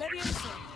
Leviosa.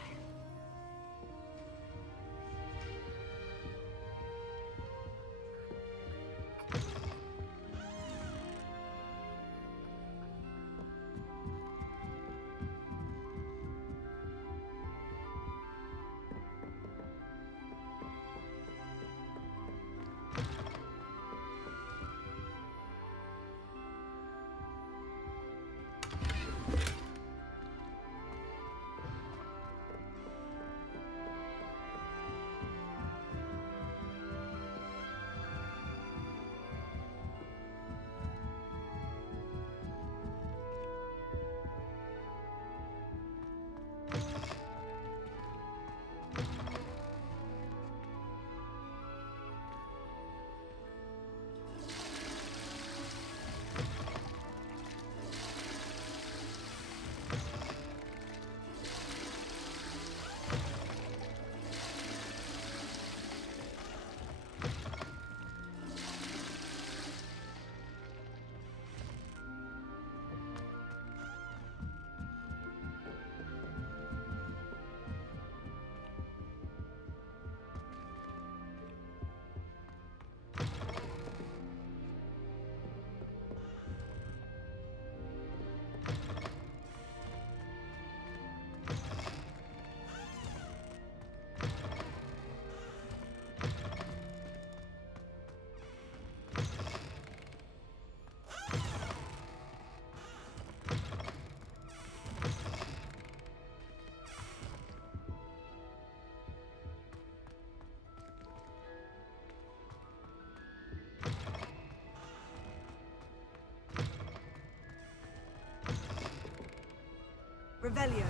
Revelio.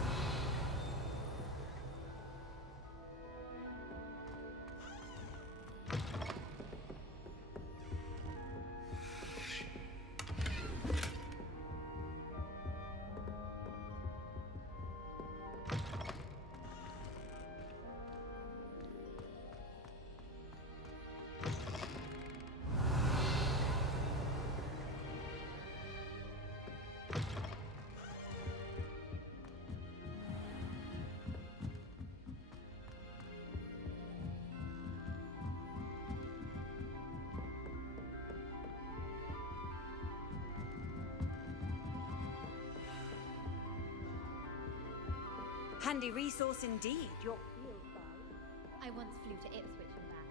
Handy resource indeed, your field bow. I once flew to Ipswich and back.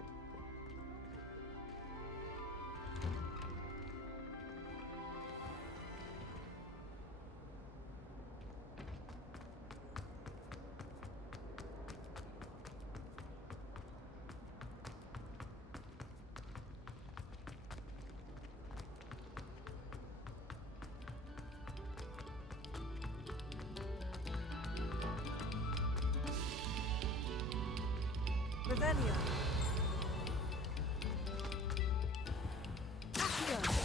Revelio. Accio.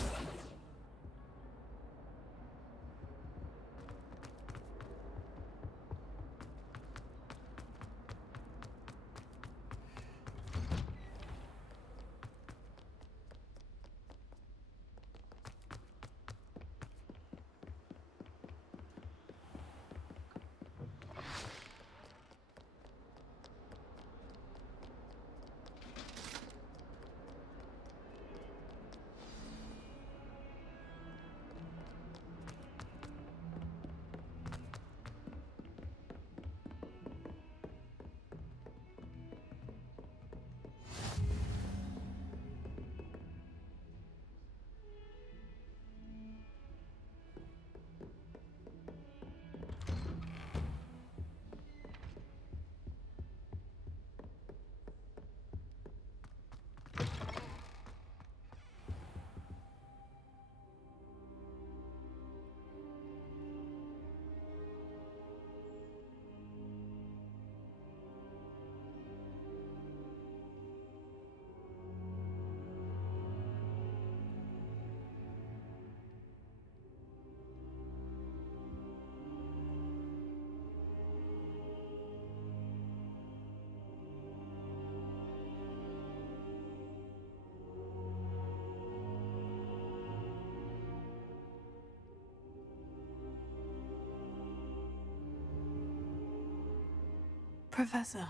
Professor,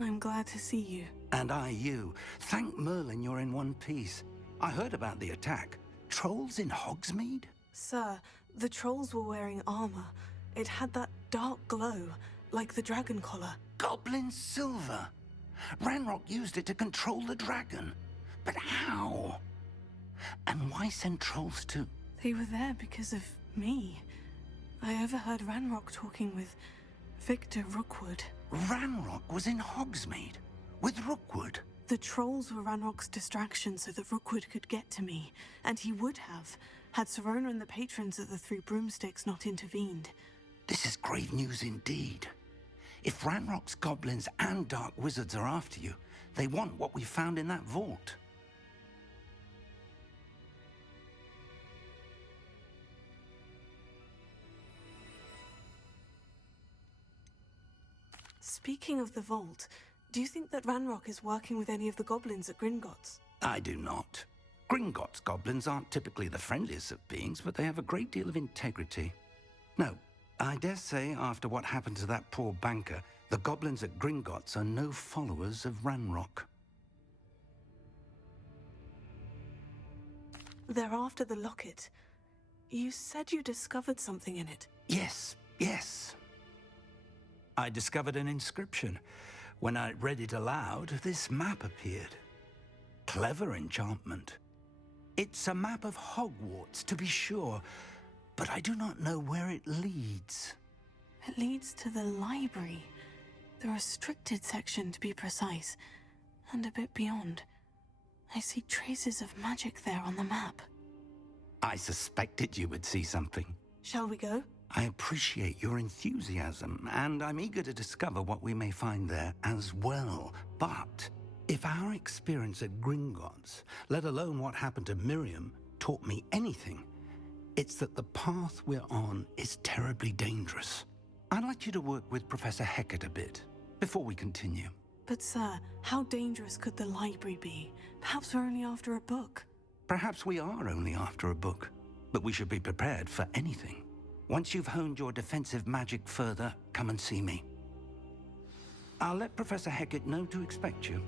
I'm glad to see you. And I you. Thank Merlin you're in one piece. I heard about the attack. Trolls in Hogsmeade? Sir, the trolls were wearing armor. It had that dark glow, like the dragon collar. Goblin silver. Ranrock used it to control the dragon. But how? And why send trolls too? They were there because of me. I overheard Ranrock talking with Victor Rookwood. Ranrock was in Hogsmeade with Rookwood. The trolls were Ranrock's distraction so that Rookwood could get to me, and he would have, had Serona and the patrons of the Three Broomsticks not intervened. This is grave news indeed. If Ranrock's goblins and dark wizards are after you, they want what we found in that vault. Speaking of the vault, do you think that Ranrock is working with any of the goblins at Gringotts? I do not. Gringotts goblins aren't typically the friendliest of beings, but they have a great deal of integrity. No, I dare say after what happened to that poor banker, the goblins at Gringotts are no followers of Ranrock. They're after the locket. You said you discovered something in it. Yes. I discovered an inscription. When I read it aloud, this map appeared. Clever enchantment. It's a map of Hogwarts, to be sure, but I do not know where it leads. It leads to the library. The restricted section, to be precise, and a bit beyond. I see traces of magic there on the map. I suspected you would see something. Shall we go? I appreciate your enthusiasm, and I'm eager to discover what we may find there as well. But if our experience at Gringotts, let alone what happened to Miriam, taught me anything, it's that the path we're on is terribly dangerous. I'd like you to work with Professor Hecat a bit before we continue. But sir, how dangerous could the library be? Perhaps we're only after a book. Perhaps we are only after a book, but we should be prepared for anything. Once you've honed your defensive magic further, come and see me. I'll let Professor Hecat know to expect you.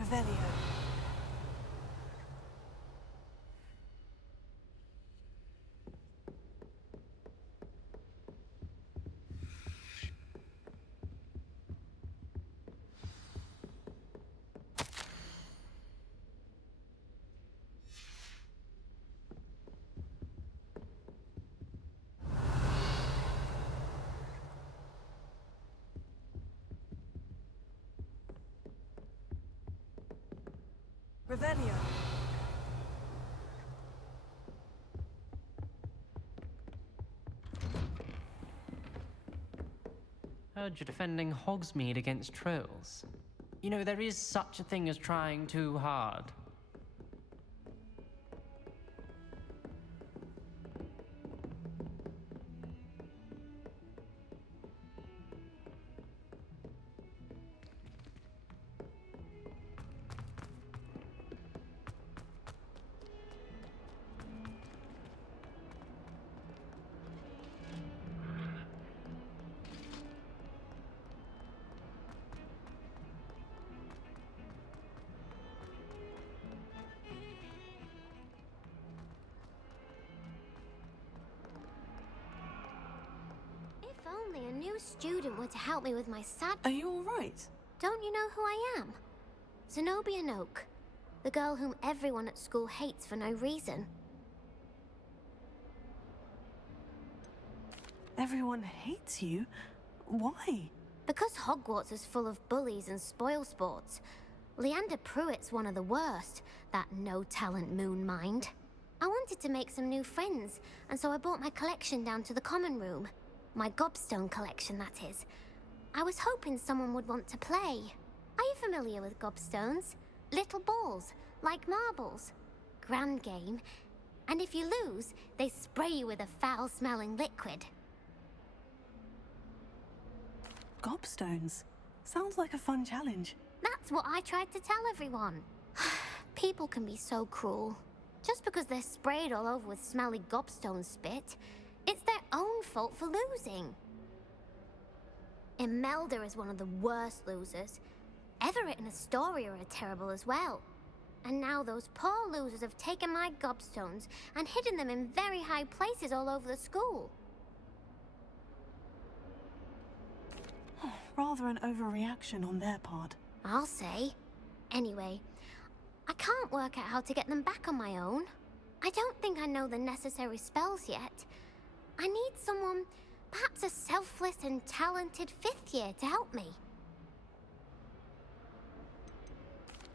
Revelio. Revelio. Heard you're defending Hogsmeade against trolls. You know, there is such a thing as trying too hard. If only a new student were to help me with my sad... Are you all right? Don't you know who I am? Zenobia Noak, the girl whom everyone at school hates for no reason. Everyone hates you? Why? Because Hogwarts is full of bullies and spoilsports. Leander Pruitt's one of the worst, that no-talent moon mind. I wanted to make some new friends, and so I brought my collection down to the common room. My gobstone collection, that is. I was hoping someone would want to play. Are you familiar with gobstones? Little balls, like marbles. Grand game. And if you lose, they spray you with a foul-smelling liquid. Gobstones? Sounds like a fun challenge. That's what I tried to tell everyone. People can be so cruel. Just because they're sprayed all over with smelly gobstone spit, it's their own fault for losing. Imelda is one of the worst losers. Everett and Astoria are terrible as well. And now those poor losers have taken my gobstones and hidden them in very high places all over the school. Rather an overreaction on their part. I'll say. Anyway, I can't work out how to get them back on my own. I don't think I know the necessary spells yet. I need someone, perhaps a selfless and talented 5th year to help me.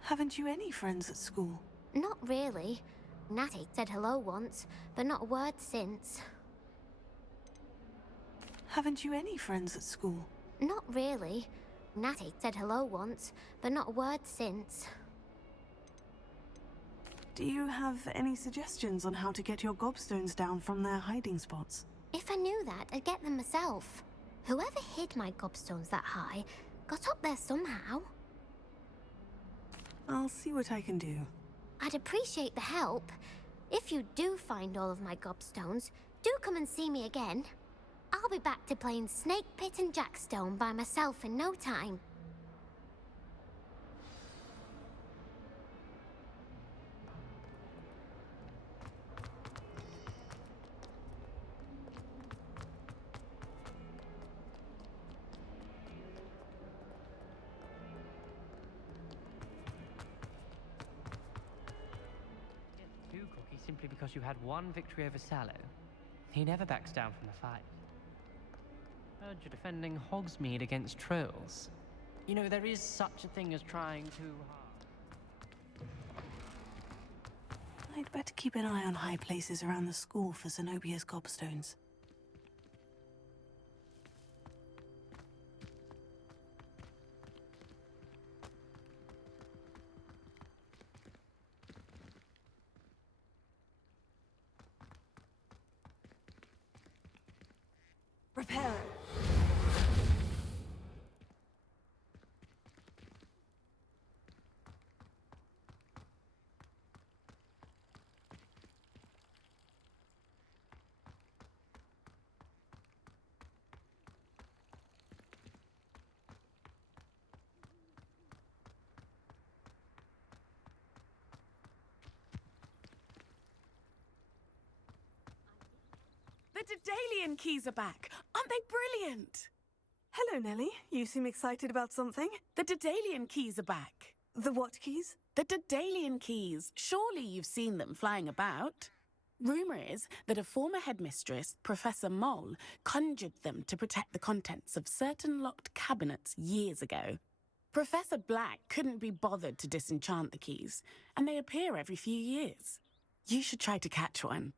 Haven't you any friends at school? Not really. Natty said hello once, but not a word since. Haven't you any friends at school? Not really. Natty said hello once, but not a word since. Do you have any suggestions on how to get your gobstones down from their hiding spots? If I knew that, I'd get them myself. Whoever hid my gobstones that high got up there somehow. I'll see what I can do. I'd appreciate the help. If you do find all of my gobstones, do come and see me again. I'll be back to playing Snake Pit and Jackstone by myself in no time. Two cookies simply because you had one victory over Sallow. He never backs down from the fight. Heard you're defending Hogsmeade against trolls. You know, there is such a thing as trying too hard. I'd better keep an eye on high places around the school for Zenobia's gobstones. Prepare. The Daedalian keys are back. Aren't they brilliant? Hello, Nellie. You seem excited about something. The Daedalian keys are back. The what keys? The Daedalian keys. Surely you've seen them flying about. Rumour is that a former headmistress, Professor Mole, conjured them to protect the contents of certain locked cabinets years ago. Professor Black couldn't be bothered to disenchant the keys, and they appear every few years. You should try to catch one.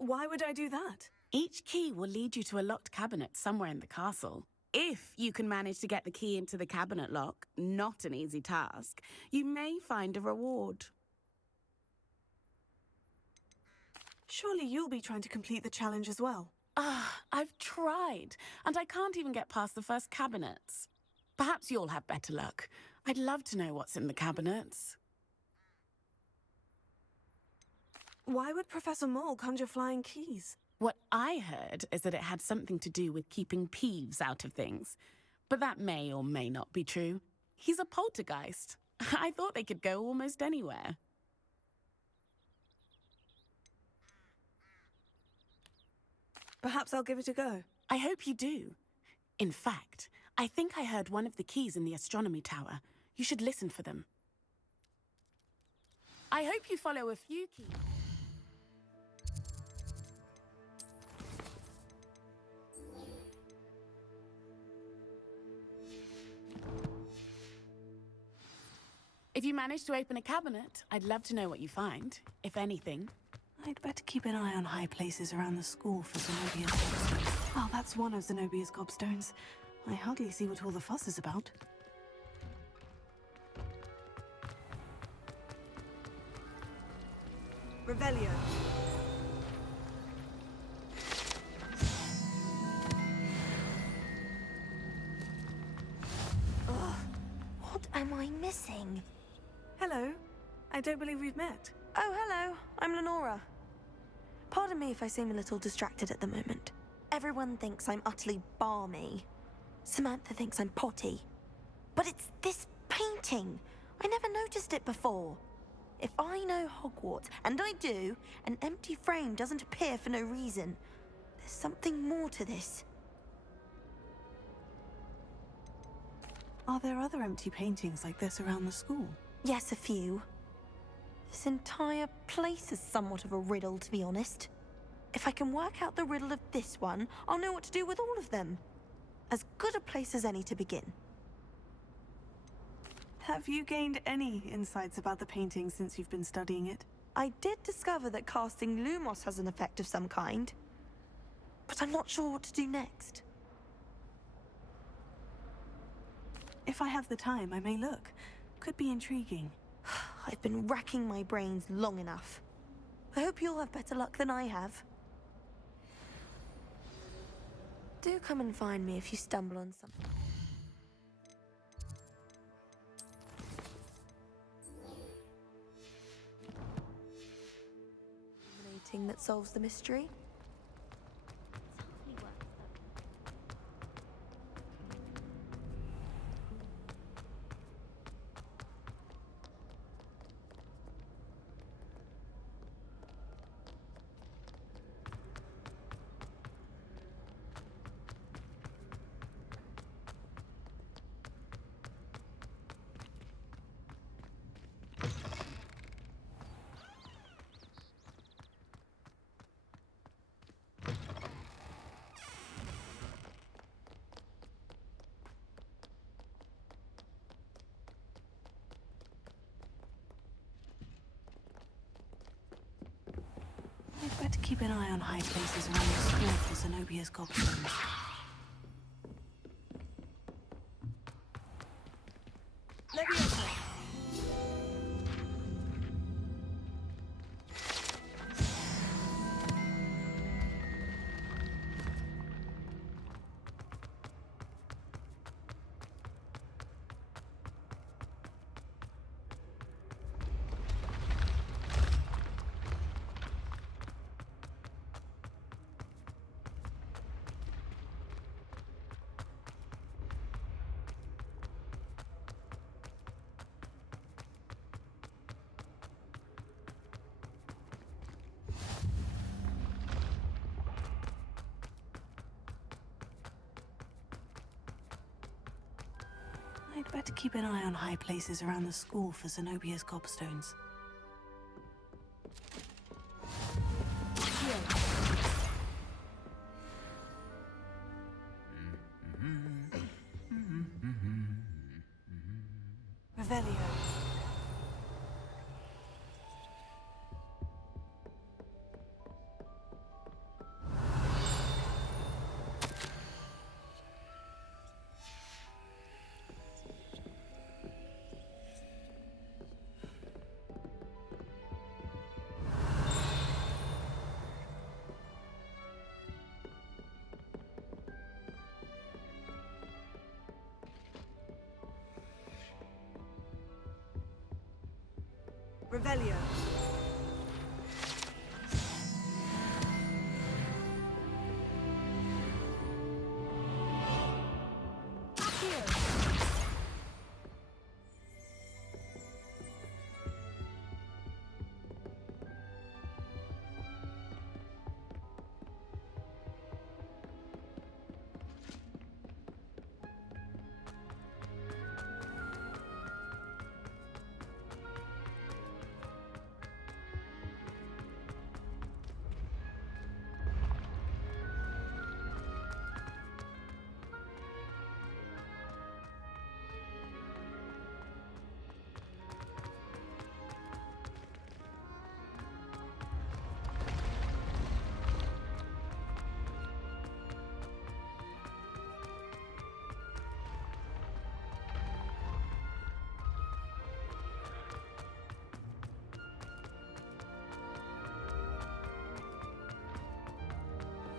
Why would I do that? Each key will lead you to a locked cabinet somewhere in the castle. If you can manage to get the key into the cabinet lock, not an easy task, you may find a reward. Surely you'll be trying to complete the challenge as well. I've tried, and I can't even get past the first cabinets. Perhaps you'll have better luck. I'd love to know what's in the cabinets. Why would Professor Mole conjure flying keys? What I heard is that it had something to do with keeping Peeves out of things. But that may or may not be true. He's a poltergeist. I thought they could go almost anywhere. Perhaps I'll give it a go. I hope you do. In fact, I think I heard one of the keys in the astronomy tower. You should listen for them. I hope you follow a few keys. If you manage to open a cabinet, I'd love to know what you find, if anything. I'd better keep an eye on high places around the school for Zenobia's gobstones. Oh, that's one of Zenobia's gobstones. I hardly see what all the fuss is about. Revelio. What am I missing? Hello. I don't believe we've met. Oh, hello. I'm Lenora. Pardon me if I seem a little distracted at the moment. Everyone thinks I'm utterly balmy. Samantha thinks I'm potty. But it's this painting. I never noticed it before. If I know Hogwarts, and I do, an empty frame doesn't appear for no reason. There's something more to this. Are there other empty paintings like this around the school? Yes, a few. This entire place is somewhat of a riddle, to be honest. If I can work out the riddle of this one, I'll know what to do with all of them. As good a place as any to begin. Have you gained any insights about the painting since you've been studying it? I did discover that casting Lumos has an effect of some kind. But I'm not sure what to do next. If I have the time, I may look. Could be intriguing. I've been racking my brains long enough. I hope you'll have better luck than I have. Do come and find me if you stumble on something. That solves the mystery. I'd better keep an eye on high places around the school for Zenobia's gobstones. I'd better keep an eye on high places around the school for Zenobia's gobstones. Revelio. Revelio.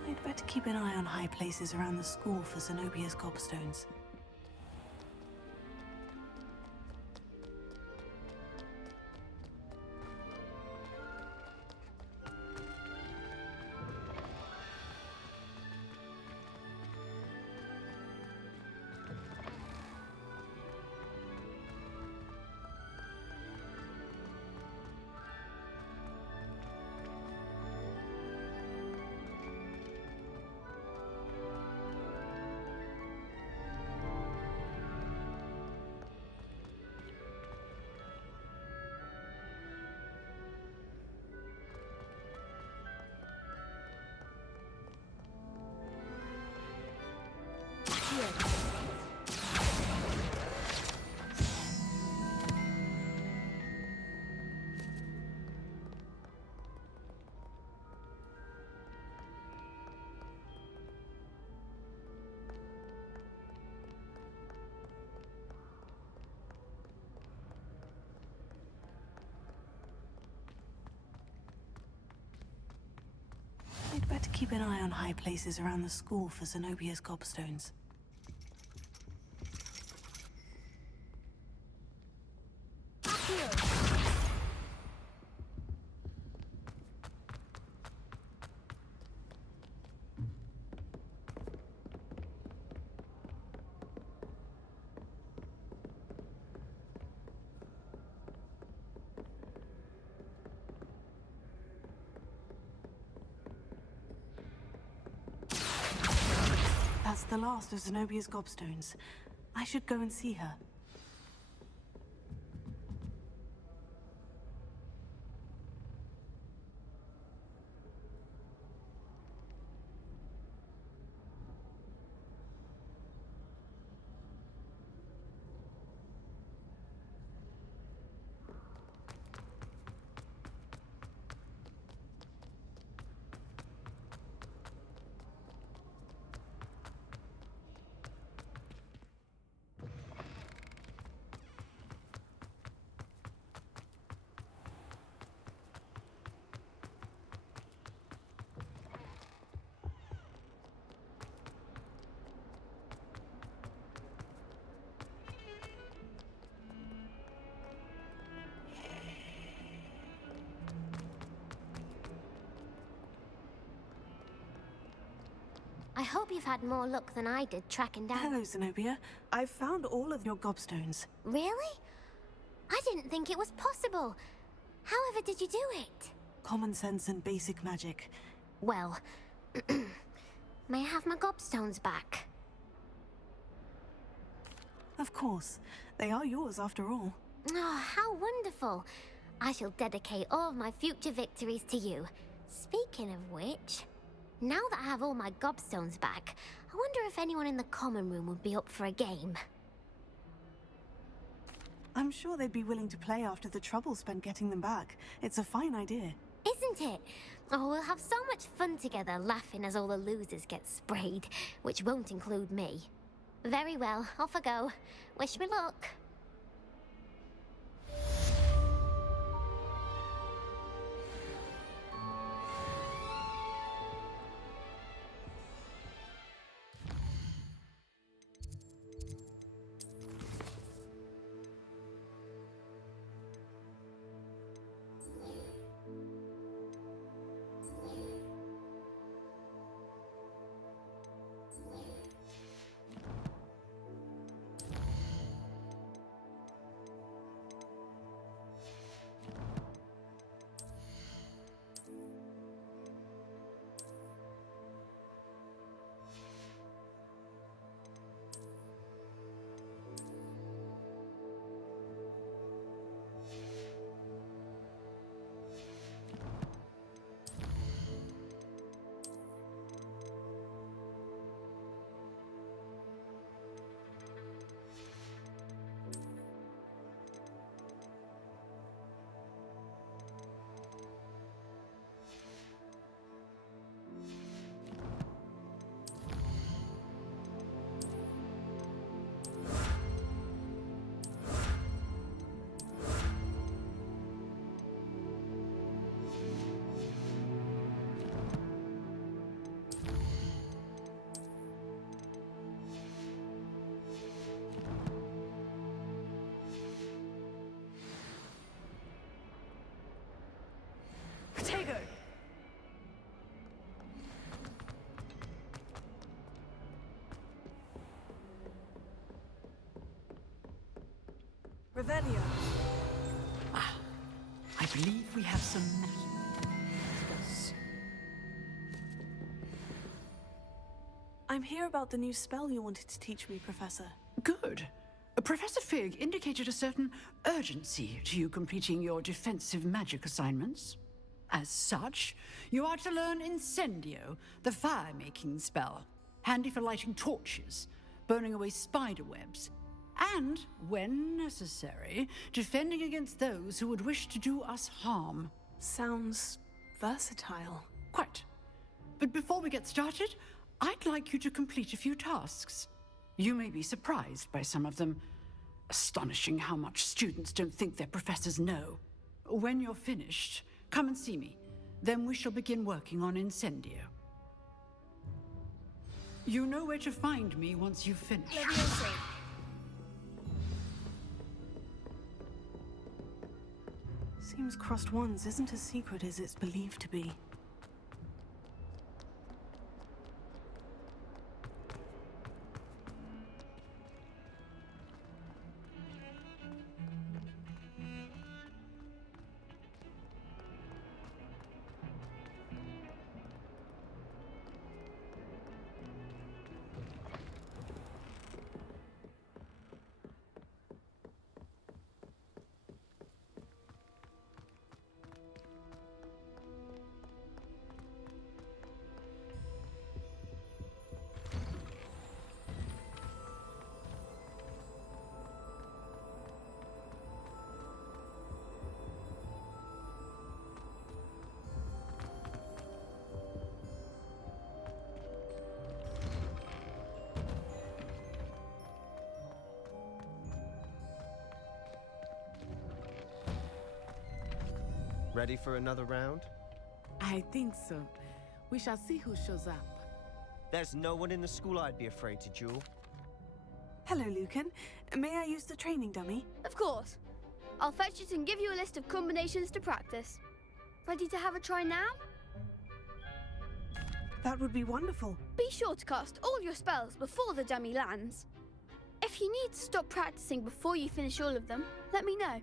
I'd better keep an eye on high places around the school for Zenobia's gobstones. better keep an eye on high places around the school for Zenobia's gobstones. That's the last of Zenobia's gobstones. I should go and see her. I hope you've had more luck than I did tracking down... Hello, Zenobia. I've found all of your gobstones. Really? I didn't think it was possible. However did you do it? Common sense and basic magic. Well, may I have my gobstones back? Of course. They are yours after all. Oh, how wonderful. I shall dedicate all of my future victories to you. Speaking of which, now that I have all my gobstones back, I wonder if anyone in the common room would be up for a game. I'm sure they'd be willing to play after the trouble spent getting them back. It's a fine idea. Isn't it? Oh, we'll have so much fun together laughing as all the losers get sprayed, which won't include me. Very well, off I go. Wish me luck. Potato! Revelio. I believe we have some... I'm here about the new spell you wanted to teach me, Professor. Good. Professor Fig indicated a certain urgency to you completing your defensive magic assignments. As such, you are to learn Incendio, the fire-making spell, handy for lighting torches, burning away spider webs, and, when necessary, defending against those who would wish to do us harm. Sounds versatile. Quite. But before we get started, I'd like you to complete a few tasks. You may be surprised by some of them. Astonishing how much students don't think their professors know. When you're finished, come and see me. Then we shall begin working on Incendio. You know where to find me once you've finished. Seems Crossed Wands isn't as secret as it's believed to be. Ready for another round? I think so. We shall see who shows up. There's no one in the school I'd be afraid to duel. Hello, Lucan. May I use the training dummy? Of course. I'll fetch it and give you a list of combinations to practice. Ready to have a try now? That would be wonderful. Be sure to cast all your spells before the dummy lands. If you need to stop practicing before you finish all of them, let me know.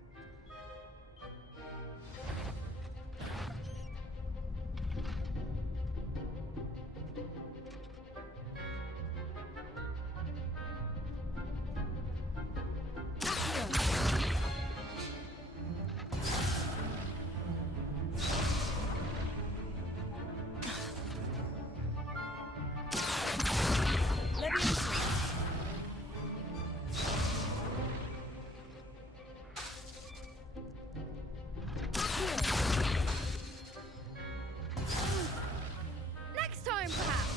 Next time, perhaps.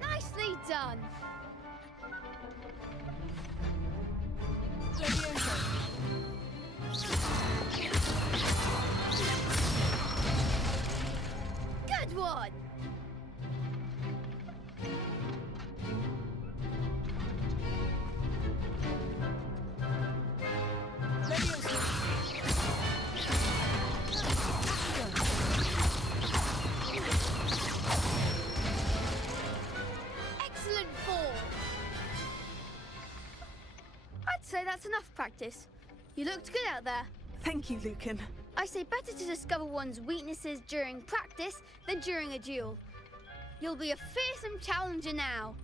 Nicely done. Good one. Excellent form. I'd say that's enough practice. You looked good out there. Thank you, Lucan. I say better to discover one's weaknesses during practice than during a duel. You'll be a fearsome challenger now.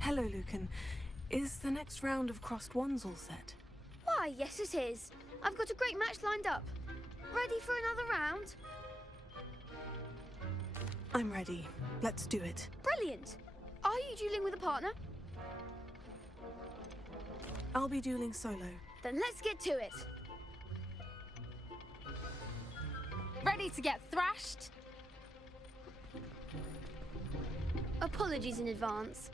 Hello, Lucan. Is the next round of Crossed Wands all set? Why, yes it is. I've got a great match lined up. Ready for another round? I'm ready. Let's do it. Brilliant. Are you dueling with a partner? I'll be dueling solo. Then let's get to it. Ready to get thrashed? Apologies in advance.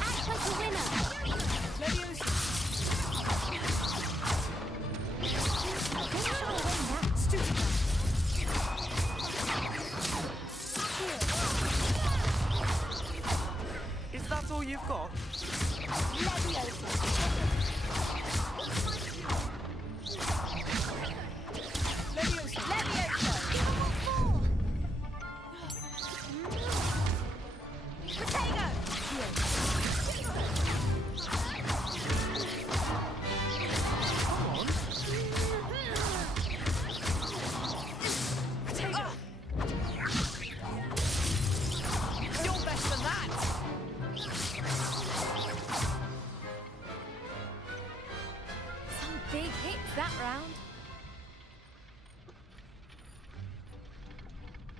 Act like a winner. Is that all you've got? Some big hits that round.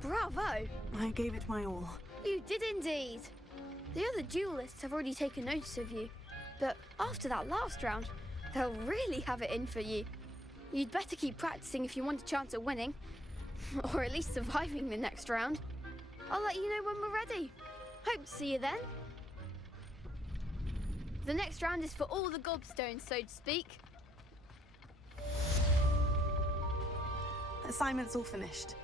Bravo! I gave it my all. You did indeed. The other duelists have already taken notice of you, but after that last round, they'll really have it in for you. You'd better keep practicing if you want a chance at winning, or at least surviving the next round. I'll let you know when we're ready. Hope to see you then. The next round is for all the gobstones, so to speak. Assignment's all finished.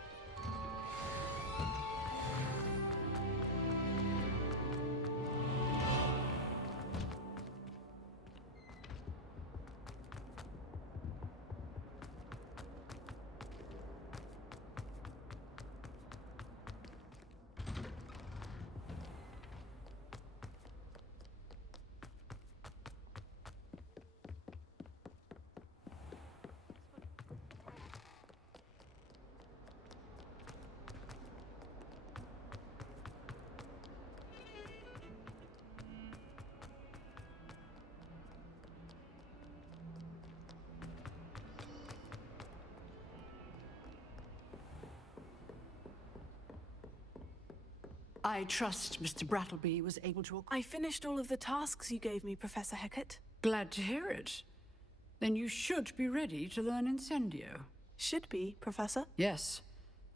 I trust Mr. Brattleby was able to... I finished all of the tasks you gave me, Professor Hecat. Glad to hear it. Then you should be ready to learn Incendio. Should be, Professor. Yes.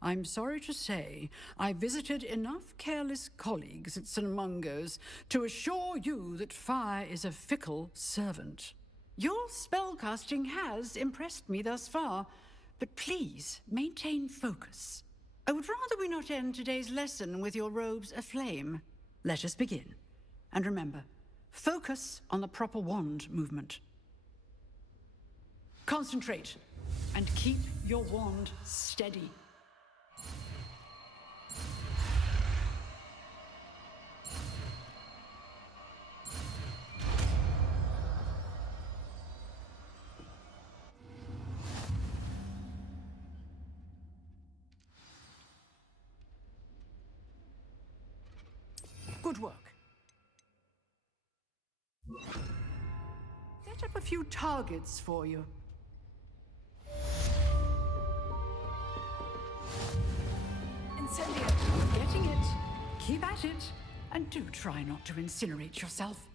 I'm sorry to say, I visited enough careless colleagues at St. Mungo's to assure you that fire is a fickle servant. Your spellcasting has impressed me thus far, but please maintain focus. I would rather we not end today's lesson with your robes aflame. Let us begin. And remember, focus on the proper wand movement. Concentrate, and keep your wand steady. Good work. Set up a few targets for you. Incendio. Getting it. Keep at it. And do try not to incinerate yourself.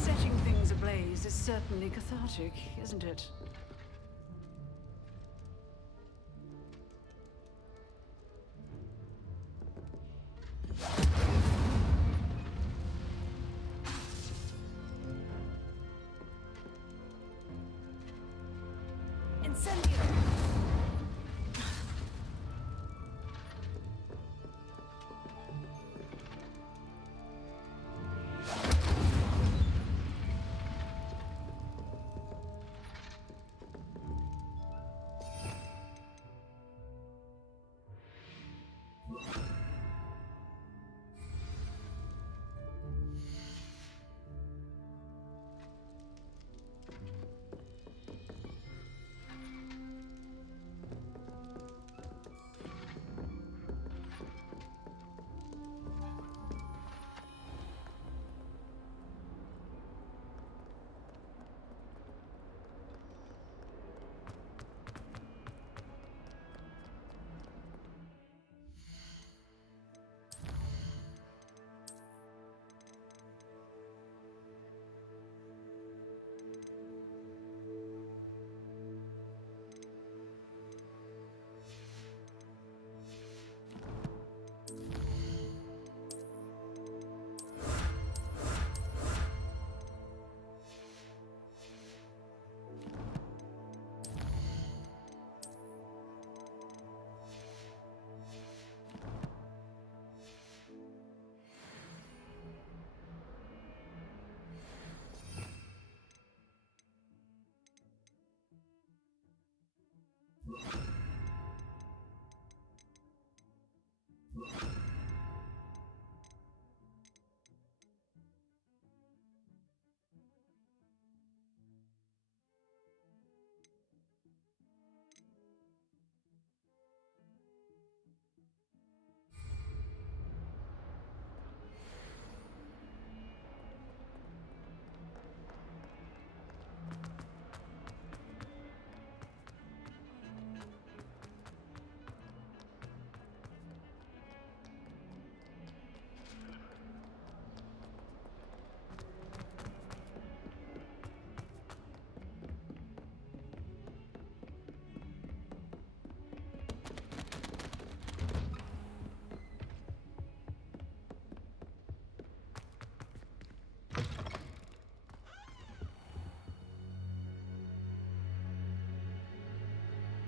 Setting things ablaze is certainly cathartic, isn't it? Incendio!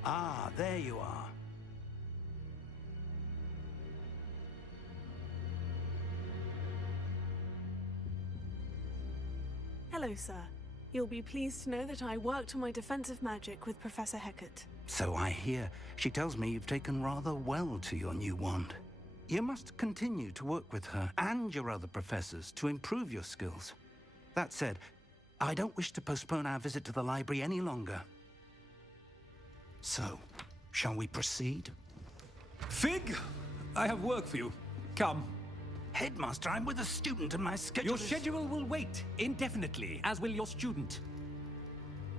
Ah, there you are. Hello, sir. You'll be pleased to know that I worked on my defensive magic with Professor Hecat. So I hear. She tells me you've taken rather well to your new wand. You must continue to work with her and your other professors to improve your skills. That said, I don't wish to postpone our visit to the library any longer. So, shall we proceed? Fig, I have work for you. Come. Headmaster, I'm with a student and my schedule Your schedule will wait indefinitely, as will your student.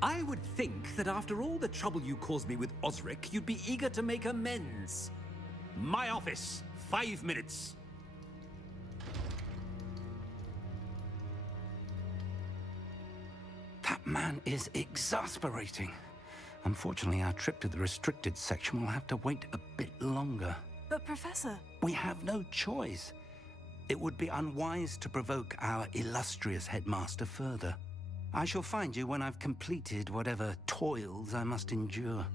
I would think that after all the trouble you caused me with Osric, you'd be eager to make amends. My office, 5 minutes. That man is exasperating. Unfortunately, our trip to the restricted section will have to wait a bit longer. But, Professor... We have no choice. It would be unwise to provoke our illustrious headmaster further. I shall find you when I've completed whatever toils I must endure.